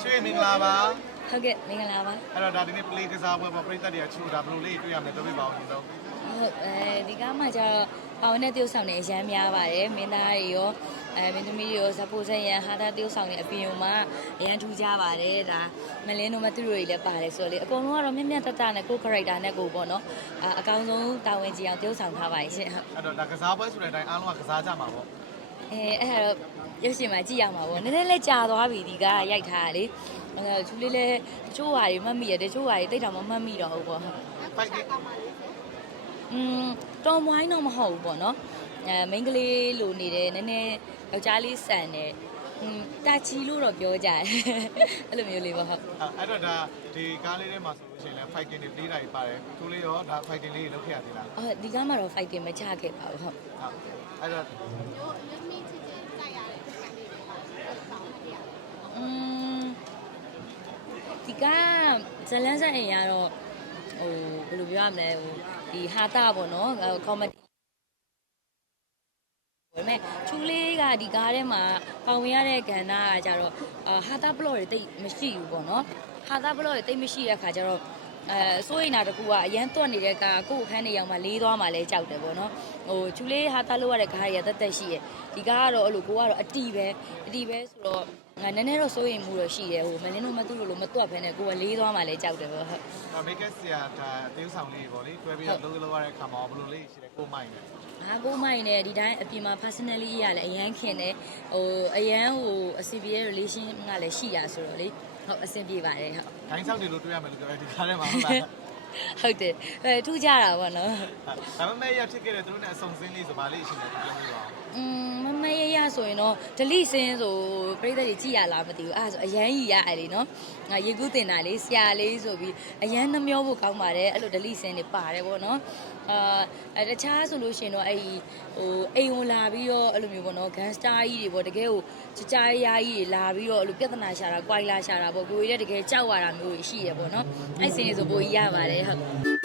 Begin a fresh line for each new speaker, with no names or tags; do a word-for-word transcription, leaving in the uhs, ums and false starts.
ချွေးမင်္ဂလာပါ
ဟုတ်ကဲ့မင်္ဂလာပါ
အဲ့တော့ဒါဒီနေ့ play ကစားပွဲမှာပြည်သက်တွေကချူတာဘယ်လိုလေးတွေ့ရမလဲပြောပြပါဦးဒီတော့
ဟုတ်အဲဒီကားမှာကျတော့ပေါင်းနဲ့တရုပ်ဆောင်နေအရန်များပါတယ်မင်းသားတွေရောအဲမင်းသမီးတွေရောဇပိုးဆက်ရန်ဟာတာတရုပ်ဆောင်နေအပြင်မှာအရန်ထူးကြပါတယ်ဒါမလင်းတို့မသူတို့တွေလည်းပါတယ်ဆိုတော့လေအကုန်လုံးကတော့မြက်မြက်တတနဲ့ကို character နဲ့ကိုပေါ့နော်အကောင်းဆုံးတာဝန်ကြီးအောင်တရုပ်ဆောင်ထားပါတယ်ရှင်ဟုတ်
အဲ့တော့ဒါကစားပွဲဆိုတဲ့အတိုင်းအားလုံးကကစားကြမှာပေါ့
အဲအဲ့ဒါတော့ရုပ်ရှင်မှာကြည့်ရမှာပေါ့နည်းနည်းလေးကြာသွားပြီဒီကရိုက်ထားတာလေအဲသူလေးလည်းတချို့ဟာတွေမှတ်မိရတချို့ဟာတွေတိတ်တောင်မမှတ်မိတော့ဘူးပေါ့ဟုတ်
ဖိုက်က
อืมတော်မွိုင်းတော့မဟုတ်ဘူးပေါ့နော်အဲမိန်းကလေးလိုနေတယ်နည်းနည်းယောက်ျားလေးဆန်တယ်อืมတာချီလို့တော့ပြောကြတယ်အဲ့လိုမျိုးလေးပေါ့ဟုတ်
အဲ့တော့ဒါဒီကားလေးထဲမှာဆိုလို့ရှိရင်လည်း fighting တွေပြေးတာတွေပါတယ်သူလေးရောဒါ fighting လေးတွေလုပ်ခဲ့ရသေးလား
အော်ဒီကားမှာတော့ fighting မချခဲ့ပါဘူးဟုတ်
ဟုတ်အဲ့တော့
อืมဒီကဇလန်းဆိုင်ရင်ကတော့ဟိုဘယ်လိုပြောရမလဲဟိုဒီဟာတာပေါ့နော်ကောမဒီဝယ်မဲ့ချူလေးကဒီကားထဲမှာပေါဝင်ရတဲ့ကဏ္ဍကကြတော့ဟာတာဘလော့တွေတိတ်မရှိဘူးပေါ့နော်ဟာတာဘလော့တွေတိတ်မရှိတဲ့ခါကျတော့အဲစိုးရိမ်တာတကူကအရန်တွက်နေတဲ့ကာကိုယ့်အခန်းနေရောက်မှလေးသွားမှလဲကြောက်တယ်ပေါ့နော်ဟိုချူလေးဟာတာလို့ရတဲ့ကားတွေကတက်တက်ရှိရဒီကားကတော့အဲ့လိုကိုကတော့အတီပဲအတီပဲဆိုတော့ငါနည်းနည်းတော့စိုးရိမ်မှုတော့ရှိတယ်ဟိုမလင်းတို့မသူ့လိုမတွက်ဖဲနဲ့ကိုကလေးသွားမှလဲကြောက်တယ်ပေါ့ဟုတ်
မိတ်ကက်ဆရာဒါတေးဆောင်လေးပေါ့လေတွဲပြီးတော့လုံးလုံးရတဲ့ခါမှာဘယ်လိုလေးရှိလဲကိုမိုင်းလဲ
ဟာကိုမိုင်းနဲ့ဒီတိုင်းအပြင်မှာ personally ရလဲအရန်ခင်တယ်ဟိုအရန်ဟိုအစီပြေ relation ကလည်းရှိရဆိုတော့လေဟုတ်အဆင်ပြေပါတယ်ဟုတ်
ဂိုင်းဆောက်တယ်လို့တွေ့ရမယ်လို့ပြောတယ်ဒီကားထဲမှာဟုတ်လား
ဟုတ်တယ်အဲထူးကြတာပေါ့နော်
ဒါပေမဲ့ရဖြစ်ခဲ့တဲ့သူတို့နဲ့အဆုံစင်းလေးဆိုပါလိမ့်ရှင်တယ်ပြောလို့ပါ
อืมမမရရဆိုရင်တော့ဒလိစင်းဆိုပြိတ္တတွေကြည်ရလားမသိဘူးအဲ့ဒါဆိုအရန်ကြီးရတယ်လေနော်ငါရေကူးတင်တာလေးဆရာလေးဆိုပြီးအရန်နှမျောဖို့ကောင်းပါတယ်အဲ့လိုဒလိစင်းတွေပါတယ်ပေါ့နော်အာတခြားဆိုလို့ရှိရင်တော့အဲ့ဒီဟိုအိမ်ဝင်လာပြီးတော့အဲ့လိုမျိုးပေါ့နော်ဂန်စတာကြီးတွေပေါ့တကယ်ကိုကြကြရရကြီးတွေလာပြီးတော့အဲ့လိုပြဿနာရှာတာ၊ကွိုင်လာရှာတာပေါ့ကိုကြီးလည်းတကယ်ကြောက်ရတာမျိုးရှိရပေါ့နော်အဲ့စင်းတွေဆိုပိုကြီးရပါတယ်ဟုတ်